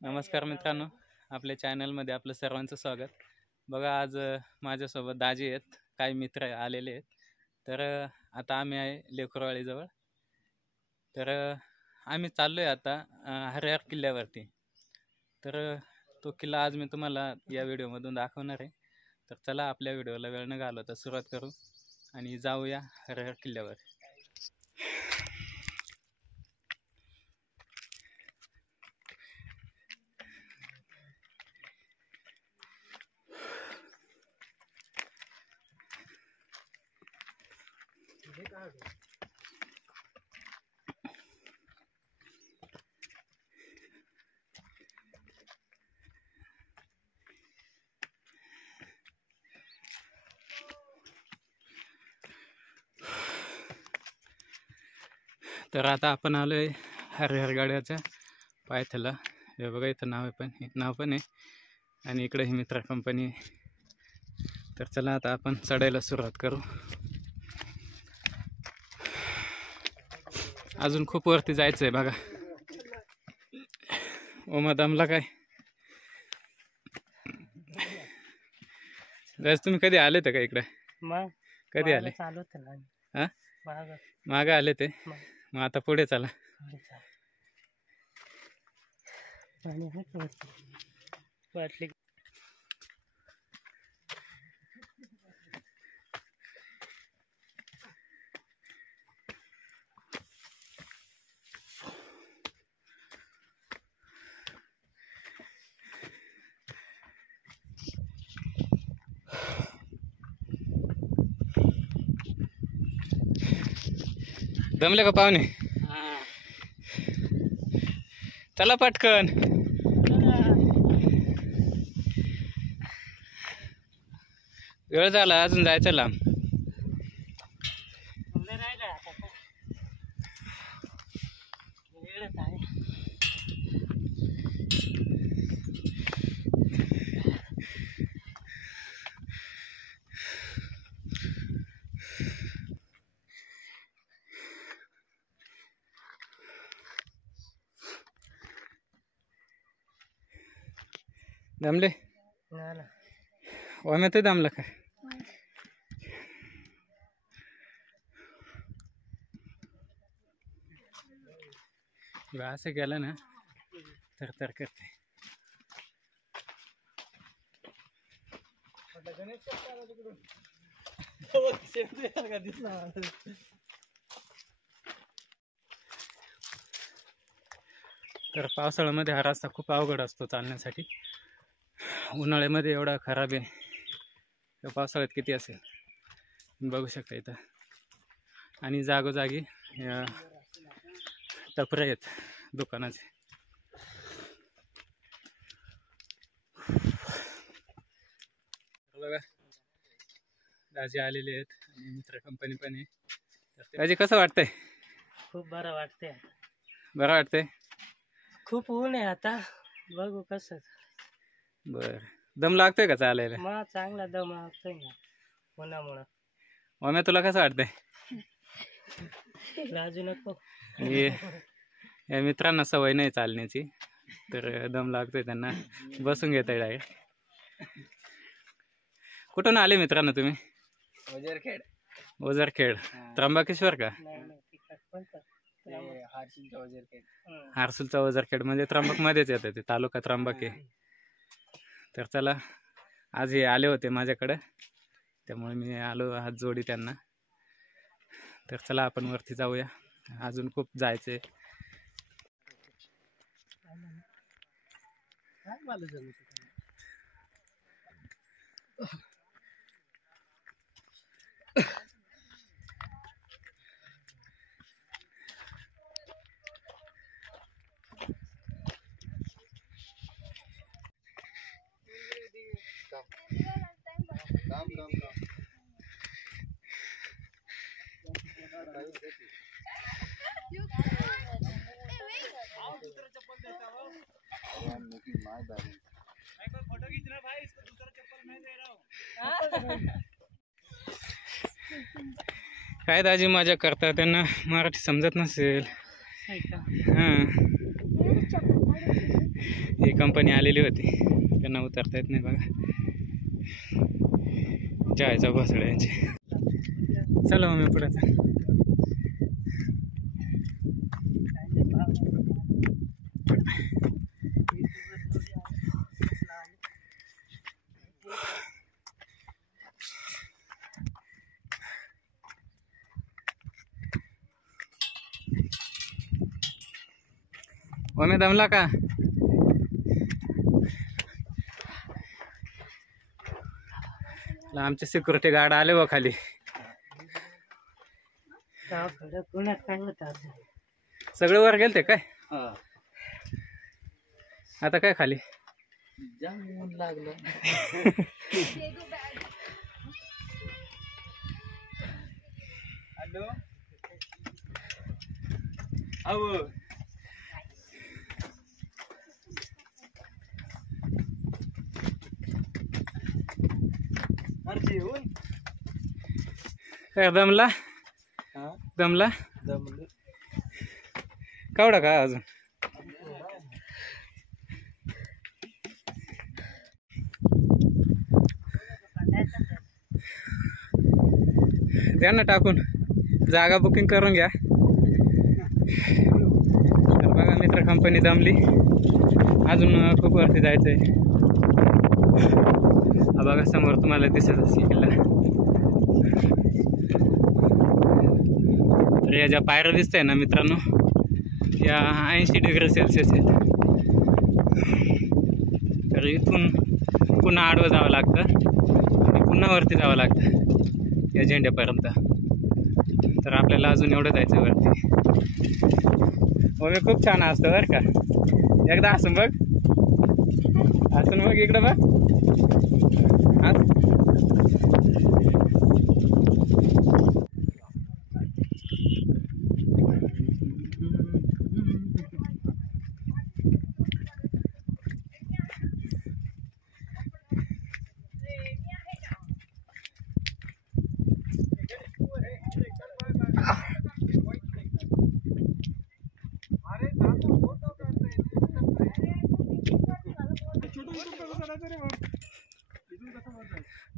नमस्कार मित्रांनो, आपल्या चॅनलमध्ये आपलं सर्वांचं स्वागत. बघा आज माझ्यासोबत दाजी आहेत, काही मित्र आलेले आहेत. तर आता आम्ही आहे लेकरवाडीजवळ. तर आम्ही चाललो आहे आता हरिहर किल्ल्यावरती. तर तो किल्ला आज मी तुम्हाला या व्हिडिओमधून दाखवणार आहे. तर चला आपल्या व्हिडिओला वेळ न घालवता सुरुवात करू आणि जाऊया हरिहर किल्ल्यावर. तर आता आपण आलोय हरिहरगडाच्या पायथ्याला. हे बघा इथं नाव पण आहे आणि इकडे ही मित्र कंपनी. तर चला आता आपण चढायला सुरुवात करू. अजून खूप वरती जायचं आहे बघा. ओमा दमला काय? जस तुम्ही कधी आले तर का इकडे? कधी आले? हा, मागे आले ते. मग आता पुढे चला. दमले का पाहुणे? चला पटकन. वेळ झाला, अजून जायचं लांब. दमले? ओम्या ते दमला काय? असं गेलं ना तर करते. तर पावसाळ्यामध्ये हा रस्ता खूप अवघड असतो चालण्यासाठी. उन्हाळ्यामध्ये एवढा खराब आहे, तर पावसाळ्यात किती असेल बघू शकता इथं. आणि जागोजागी टपरे आहेत दुकानाचे. बघा दाजी आलेले आहेत आणि मित्र कंपनी पण आहे. दाजी कसं वाटतंय? खूप बरं वाटतंय. बरं वाटतंय. खूप ऊन आहे आता, बघू कसं. बर, दम लागतोय का चालायला? मग चांगला दम लागतोय ना उन्हामुळं. ओम्या तुला कसं वाटतंय? राजू नको. या मित्रांना सवय नाही चालण्याची, तर दम लागतोय त्यांना. बसून घेताय डायरेक्ट. कुठून आले मित्रांनो तुम्ही? ओझरखेड. ओझरखेड, त्र्यंबकेश्वर का? हारसूलचा ओझरखेड म्हणजे त्र्यंबक मध्येच येतं ते, तालुका त्र्यंबक आहे. तर चला, आज हे आले होते माझ्याकडे, त्यामुळे मी आलो हात जोडी त्यांना. तर चला आपण वरती जाऊया, अजून खूप जायचंय. काय दाजी मजा करता, त्यांना मराठी समजत नसेल. ही कंपनी आलेली होती, त्यांना उतरता येत नाही बघा, जायचा घोसळे यांचे. चला मग मी पुढे ओमे दमला का? आमचे सिक्युरिटी गार्ड आले व खाली. पुण्यात काय होतं आता? सगळे वर गेलते काय? आता काय खाली जाम ऊन लागलं. हॅलो अहो काय दमला? दमला कावडा का अजून? द्या ना टाकून, जागा बुकिंग करून घ्या. तर बघा मित्र, कंपनी दमली, अजून खूप वरती जायचंय. हा बघा समोर तुम्हाला दिसत असेल किल्ला. तर या ज्या पायऱ्या दिसत आहे ना मित्रांनो, या 80 डिग्री सेल्सिअस आहेत. तर इथून पुन्हा आडवं जावं लागतं आणि पुन्हा वरती जावं लागतं या झेंड्यापर्यंत. तर आपल्याला अजून एवढं जायचं वरती. हो मी खूप छान असतं बरं का. एकदा हसून बघ, हसून बघ, इकडं बघ.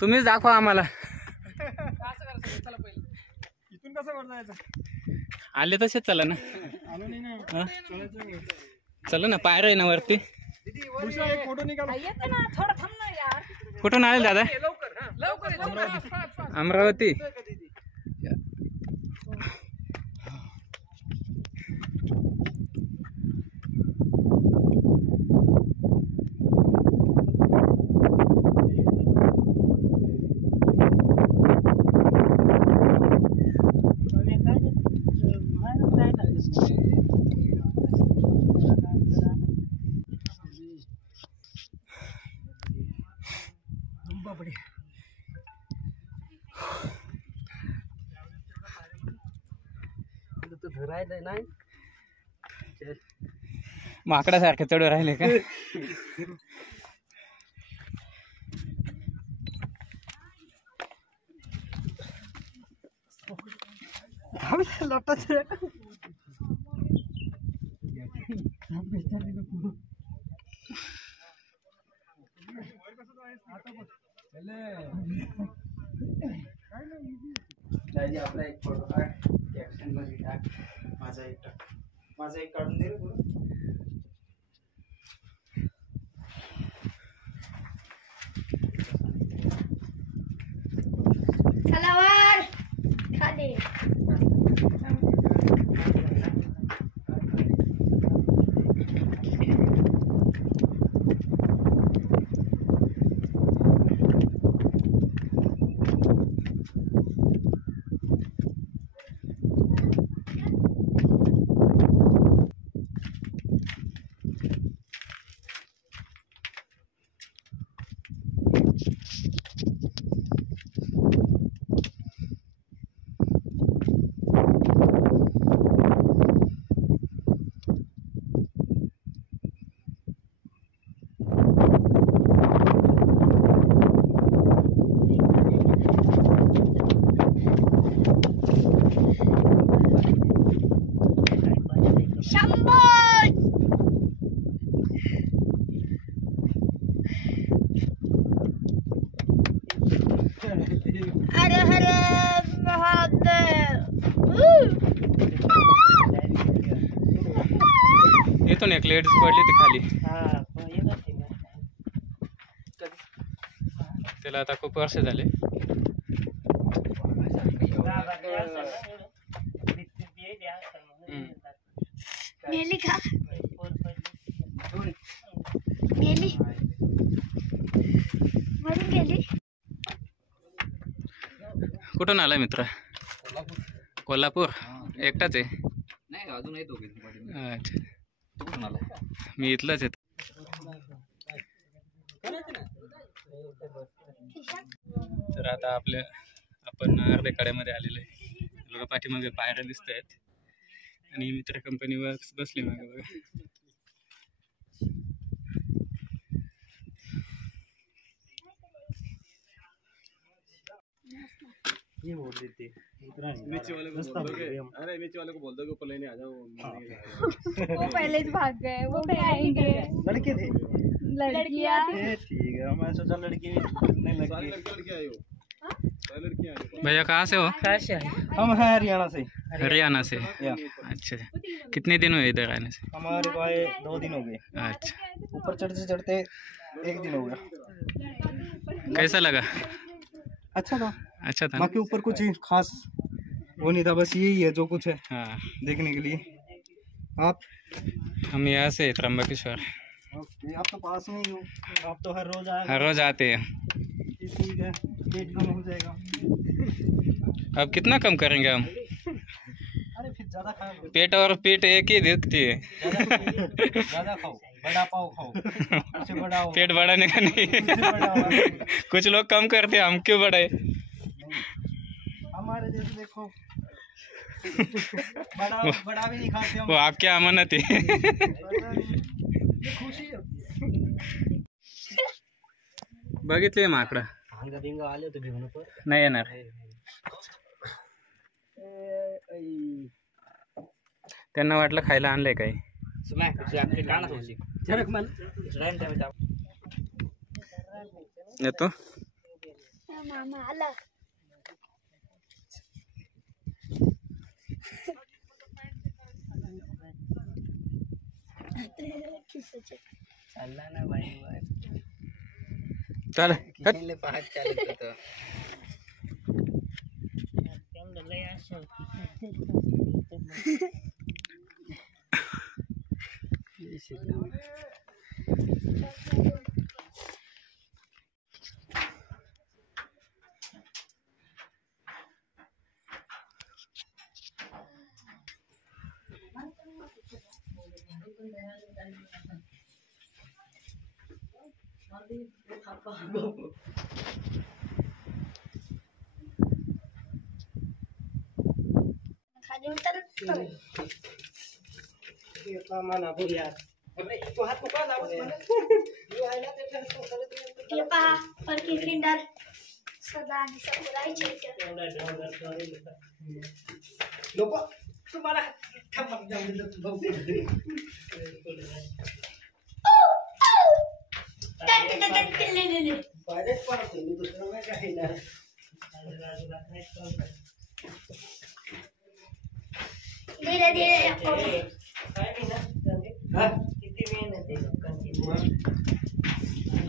तुम्हीच दाखवा आम्हाला. इथून कसं वर जायचं? आले तसेच चला ना. आलो नाही ना. चला ना, पायऱ्या आहे ना वरती. एक फोटो निकाल. कुठून आले दादा? अमरावती. नाही माकडासारखे चढू राहिले का? आपला एक फोटो काढ, कॅप्शन मध्ये टाक, माझा एक काढून दे रे. सलावर खाली पण एक लेडीज पडली ती खाली. हा येत होती ना. त्याला आता खूप वर्ष झाले. गेली का गेली मरून गेली. कुठून आलाय मित्र? कोल्हापूर. एकटाच आहे? नाही अजूनही दोघे. अच्छा, तू कुठून आला? मी इथलंच आहे. तर आता आपण अर्ध्या कड्यामध्ये आलेलो आहे. बघा पाठीमागे पायऱ्या दिसत आहेत आणि मित्र कंपनीवर बसले मागे बघा. ये बोल देते नीचे वाले को बोल दोगे, अरे नीचे वाले को बोल दोगे ऊपर लेने आ जाओ. वो पहले ही भाग गए, वो भी आएंगे. लड़के थे लड़कियां ठीक है. मैं सोचा लड़की नहीं सारी लगी. लड़के आए हो, सारी लड़कियां आई हो. भैया कहाँ से हो? कैसे है? हम हैं हरियाणा से. हरियाणा से. या अच्छा, कितने दिन हुए इधर आने से? हमारे को आए 2 दिन हो गए. अच्छा, ऊपर चढ़ते चढ़ते 1 दिन हो गया. कैसा लगा? अच्छा था. अच्छा था ना? बाकी ऊपर कुछ खास वो नहीं था, बस यही है जो कुछ है हाँ, देखने के लिए. आप हम यहाँ से त्र्यंबकेश्वर ओके, आप तो पास में ही हो. आप तो हर रोज आए. हर रोज आते हैं. ठीक है, पेट कम हो जाएगा. अब कितना कम करेंगे हम? अरे फिर ज्यादा खाओ. पेट और पीठ एक ही दिखती है. ज्यादा खाओ, बड़ा पाव खाओ. उससे बड़ा हो. पेट बढ़ाने का नहीं. उससे बड़ा होगा. कुछ लोग कम करते हैं, हम क्यों बढ़ाए? हमारे जैसे देखो बड़ा बड़ा भी नहीं खाते हम. वो आपकी अमानत है. ये खुशी होती है. बघितले माकडं अंगा बिंगा आले होते घेऊन पण नाही येणार. त्यांना वाटलं खायला आणलंय काही. येतो. मामा आला. चालला ना बाई. चल कितीले पाहत चालत होतं. खाली उतर. माना बोल यार. तू हात पकड लावस मला. मी आयला ते ठेवतो करत हे पहा परकी ग्रिंडर सदा आणि सपुरायचे. लोक तुम्हाला थांबा जाऊ दे. पायरेट पडतो मी दुसरं काय काही नाही. धीरे धीरे काय नाही ना. किती मेहनत आहे लोकांची.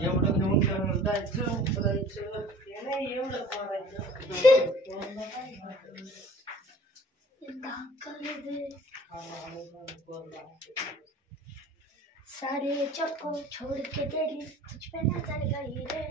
एवढं घेऊन जायचं करायचं ते नाही एवढं करायचं. सारे चक्को छोड़ के तेरी तुझ पे नजर गई रे.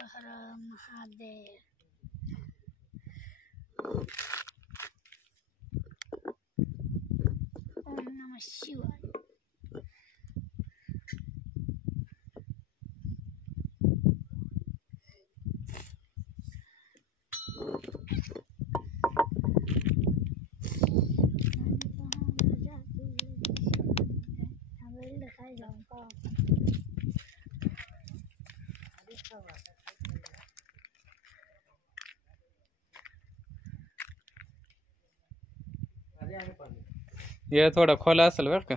हर महादेव. ओम नमः शिवाय. काय जाऊन पाहू. हे थोडा खोला असेल बरं का.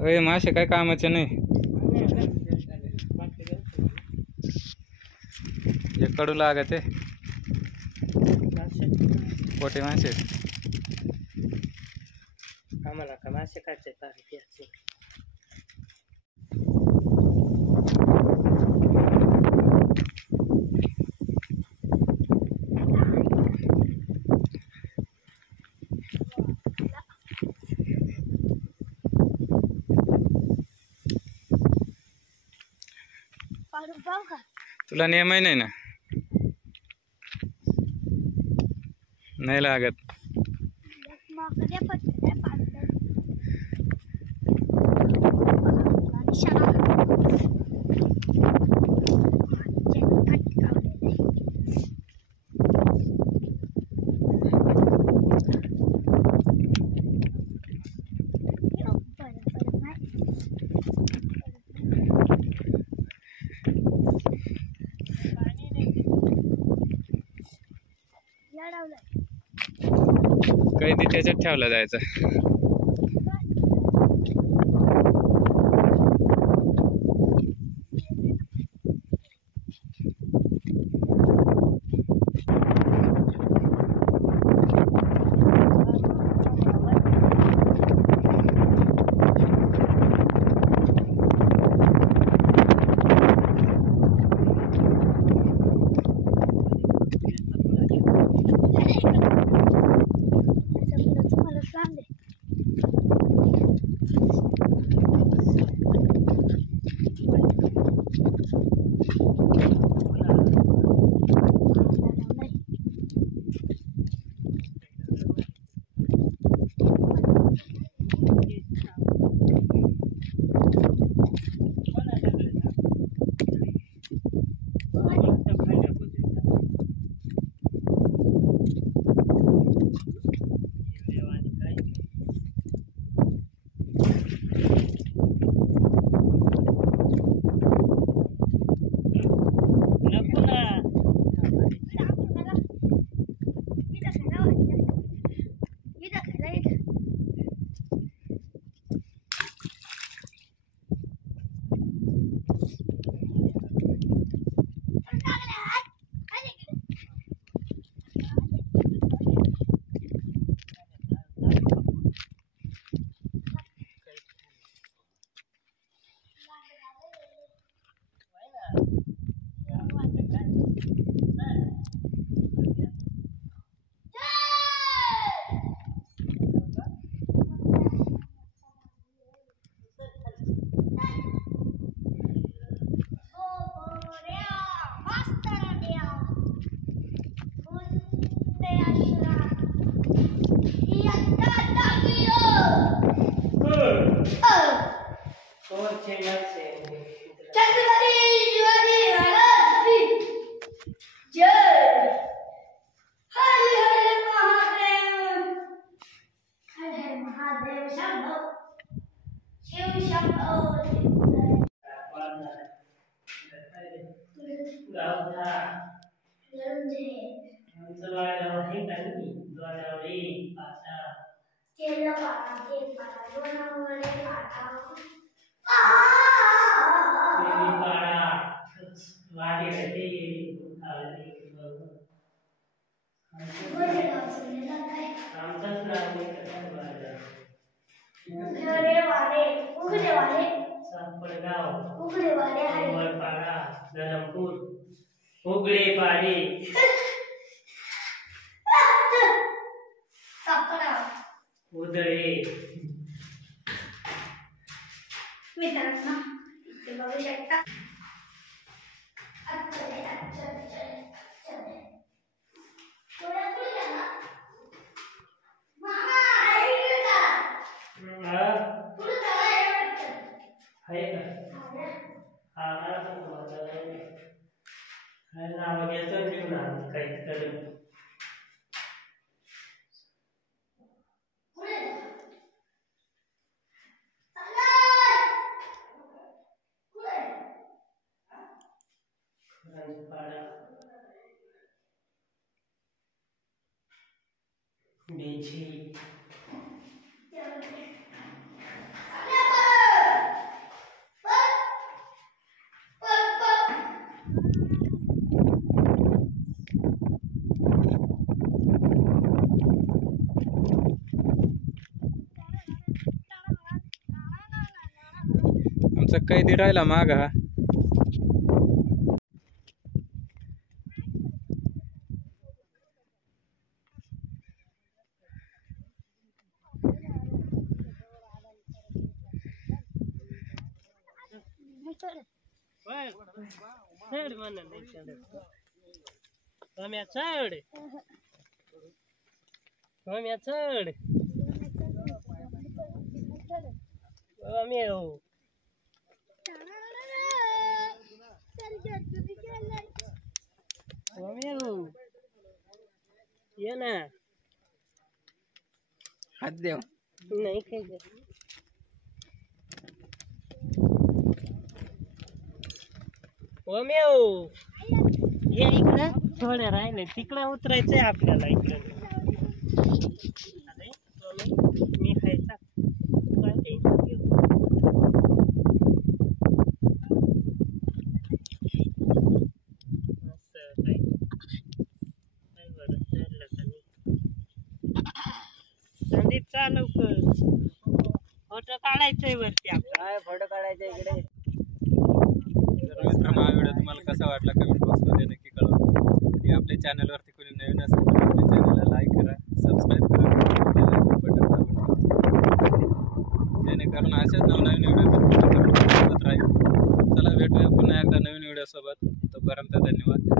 अरे मासे काय कामाचे नाही. हे कडू लागत आहे. पोटे मासे आम्हाला का मासे खायचे पाणी प्यायचे. पाडून पाहू का. तुला नियमही नाही ना. नाही लागत. माकडे पडते पाडते. निशाणा कैदी त्याच्यात ठेवला जायचा. उघडे पाडे उधळे मित्रांनो इथे बघू शकता अच्छा थोडा पुढे जा ना मामा आहे का पुढे चला आहे का हा नाव घेतो घेऊन काही करू बेची आमचा कैदी राहिला माग हा चढ म्हणा नाही चढ रम्या चढ रम्या चढ रम्या रम्या ये ना हात देव नाही काही ओमेओ ये इकडं थोडं राहिले तिकडं उतरायचंय आपल्याला इकडं अरे मी खायचा काय टेन्शन घेऊ मस्त काय काय बरं चाललं का नाही संदीप चालव फोटो काढायचंय वरती आपल्याला काय फोटो काढायचा इकडे मित्रांनो हा व्हिडिओ तुम्हाला कसा वाटला कमेंट बॉक्समध्ये नक्की कळवा आणि आपल्या चॅनलवरती कोणी नवीन असेल तर आपल्या चॅनलला लाईक करा सबस्क्राईब करा बटन दाबून जेणेकरून असेच नवनवीन व्हिडिओ राहील चला भेटूया पुन्हा एकदा नवीन व्हिडिओसोबत तोपर्यंत धन्यवाद